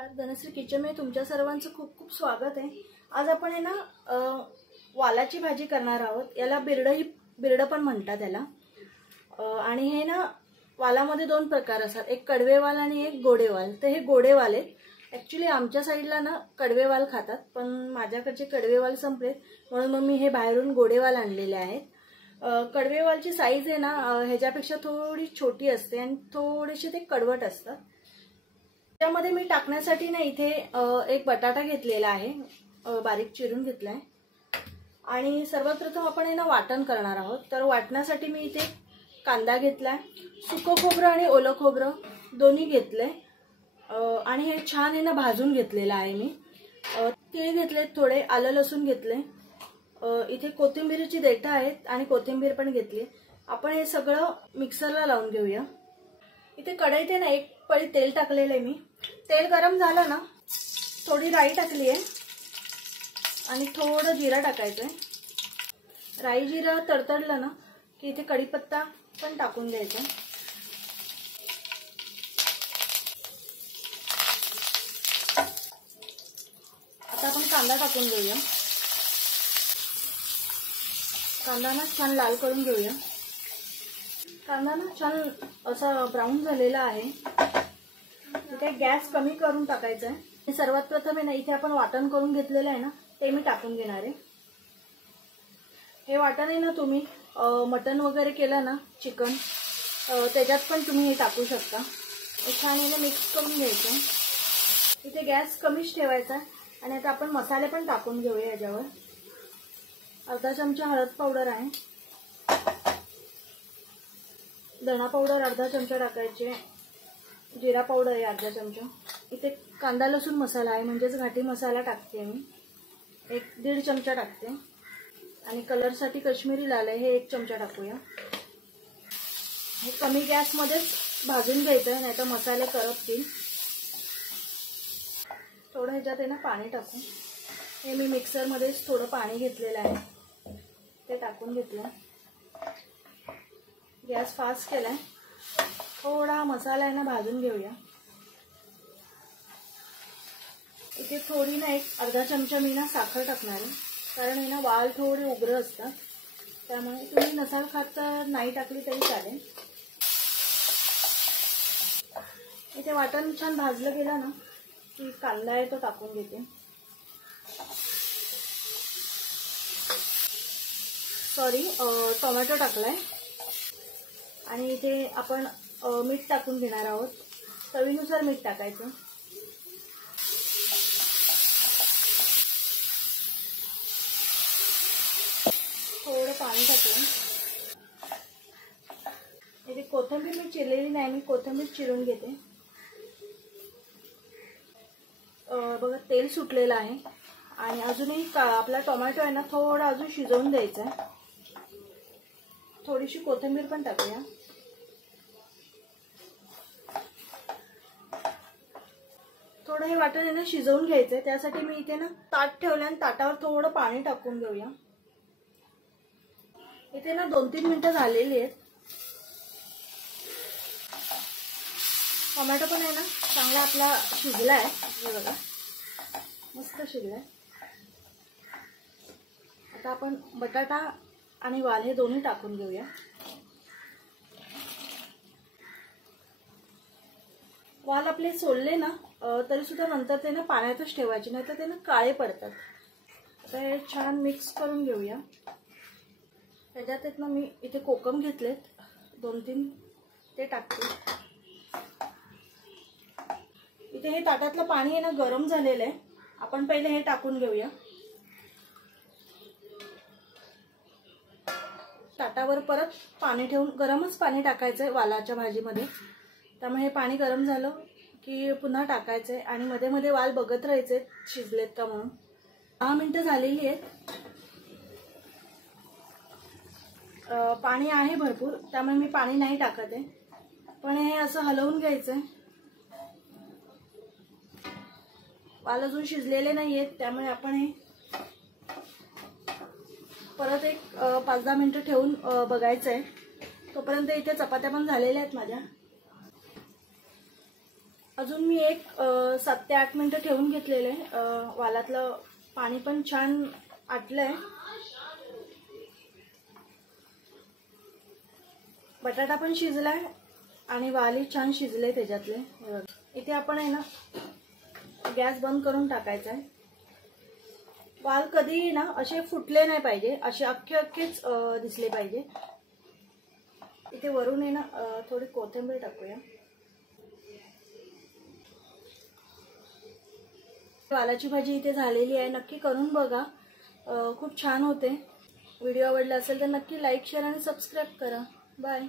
नमस्कार, धनश्री किचनमध्ये तुमच्या सर्वांचं खूप खूप स्वागत आहे। आज आपण आहे ना वालाची भाजी करणार आहोत। याला बिरड पण म्हणतात याला। आणि हे ना वालामध्ये दोन प्रकार असतात, एक कडवे वाल आणि एक गोडे वाल। तर हे गोडे वाल आहेत। ॲक्च्युअली आमच्या साईडला ना कडवे वाल खातात, पण माझ्याकडचे कडवे वाल संपले म्हणून मग मी हे बाहेरून गोडे वाल आणलेले आहेत। कडवे वालची साईज आहे ना ह्याच्यापेक्षा थोडी छोटी असते आणि थोडेसे ते कडवट असतात। त्यामध्ये मी टाकण्यासाठी ना इथे एक बटाटा घेतलेला आहे, बारीक चिरून घेतलाय। आणि सर्वप्रथम आपण आहे ना वाटण करणार आहोत। तर वाटण्यासाठी मी इथे कांदा घेतलाय, सुकं खोबरं आणि ओलं खोबरं दोन्ही घेतले आणि हे छान आहे ना भाजून घेतलेलं आहे मी। तीळ घेतले, थोडे आलं लसूण घेतले, इथे कोथिंबीरची देठं आहेत आणि कोथिंबीर पण घेतली। आपण हे सगळं मिक्सरला लावून घेऊया। इथे कढईत आहे ना एक पळी तेल टाकलेलं आहे मी। तेल गरम झालं ना थोडी राई टाकली आहे आणि थोडं जिरा टाकायचं आहे। राई जिरा तडतडलं ना की इथे कढीपत्ता पण टाकून द्यायचा। आता आपण कांदा टाकून घेऊया। कांदा ना छान लाल करून घेऊया। कांदा ना छान असा ब्राऊन झालेला आहे। इथे गॅस कमी करून टाकायचा आहे। सर्वात प्रथम आहे ना इथे आपण वाटण करून घेतलेलं आहे ना ते मी टाकून घेणार आहे। हे वाटण आहे ना तुम्ही मटण वगैरे केलं ना चिकन त्याच्यात पण तुम्ही हे टाकू शकता। हे छान याने मिक्स करून घ्यायचं। इथे गॅस कमीच ठेवायचा आणि आता आपण मसाले पण टाकून घेऊया। याच्यावर अर्धा चमचा हळद पावडर आहे, धना पावडर अर्धा चमचा टाकायचे, जिरा पावडर आहे अर्धा चमचा। इथे कांदा लसूण मसाला आहे म्हणजेच घाटी मसाला टाकते मी, 1-1.5 चमचा टाकते। आणि कलरसाठी काश्मीरी लाल आहे, हे 1 चमचा टाकूया। हे कमी गॅसमध्येच भाजून घ्यायचं नाही तर मसाले करपतील। थोडं ह्याच्यात आहे ना पाणी टाकून, हे मी मिक्सरमध्येच थोडं पाणी घेतलेलं आहे ते टाकून घेतलं। गॅस फास्ट केलाय। थोडा मसाला आहे ना भाजून घेऊया। इथे थोडी ना एक अर्धा चमचा मी ना साखर टाकणार आहे, कारण आहे ना वाल थोडे उग्र असतात, त्यामुळे तुम्ही नसाल खात तर नाही टाकली तरी चालेल। इथे वाटण छान भाजलं गेलं ना की कांदा आहे तो टाकून घेते। टोमॅटो टाकलाय आणि इथे आपण मीठ टाकून घेणार आहोत। चवीनुसार मीठ टाकायचं। थोडं पाणी टाकून इथे कोथिंबीर मी चिरलेली नाही, मी कोथिंबीर चिरून घेते। बघा तेल सुटलेलं आहे आणि अजूनही आपला टोमॅटो आहे ना थोडा अजून शिजवून द्यायचा आहे। थोडीशी कोथिंबीर पण टाकूया। थोडं हे वाटण आहे ना शिजवून घ्यायचंय, त्यासाठी मी इथे ना ताट ठेवलं आणि ताटावर थोडं पाणी टाकून घेऊया। इथे ना 2-3 मिनिटं झालेली आहेत। टोमॅटो पण आहे ना चांगला आपला शिजलाय, हे बघा मस्त शिजलाय। आता आपण बटाटा आणि वाल हे दोन्ही टाकून घेऊया। वाल आपले सोलले ना तरी सुद्धा नंतर ते ना पाण्यातच ठेवायचे, नाही तर ते ना काळे पडतात। आता हे छान मिक्स करून घेऊया। त्याच्यात ना मी इथे कोकम घेतलेत 2-3 ते टाकते। इथे हे ताटातलं पाणी आहे ना गरम झालेलं आहे, आपण पहिले हे टाकून घेऊया। ताटावर परत पाणी ठेवून गरमच पाणी टाकायचंय वालाच्या भाजीमध्ये, त्यामुळे हे पाणी गरम झालं की पुन्हा टाकायचंय आणि मध्ये मध्ये वाल बघत राहायचे शिजलेत का म्हणून। 10 मिनिटं झालेली आहेत। पाणी आहे भरपूर, त्यामुळे मी पाणी नाही टाकत आहे, पण हे असं हलवून घ्यायचंय। वाल अजून शिजलेले नाही आहेत, त्यामुळे आपण हे परत एक 5-10 मिनिटं ठेवून बघायचंय। तोपर्यंत इथे चपात्या पण झालेल्या आहेत माझ्या। अजून मी एक 7 ते 8 मिनिटं ठेवून घेतलेले. वालातलं पाणी पण छान आटलंय. बटाटा पण शिजलाय आणि वालही छान शिजले त्याच्यातले. इथे आपण आहे ना गॅस बंद करून टाकायचा आहे. वाल कधीही ना असे फुटले नाही पाहिजे, असे अख्खे अख्खेच दिसले पाहिजे. इथे वरून आहे ना थोडी कोथिंबीर टाकूया. वालाची भाजी इथे झालेली आहे. नक्की करून बघा, खूप छान होते. व्हिडिओ आवडला असेल तर नक्की लाईक, शेअर आणि सबस्क्राईब करा. बाय.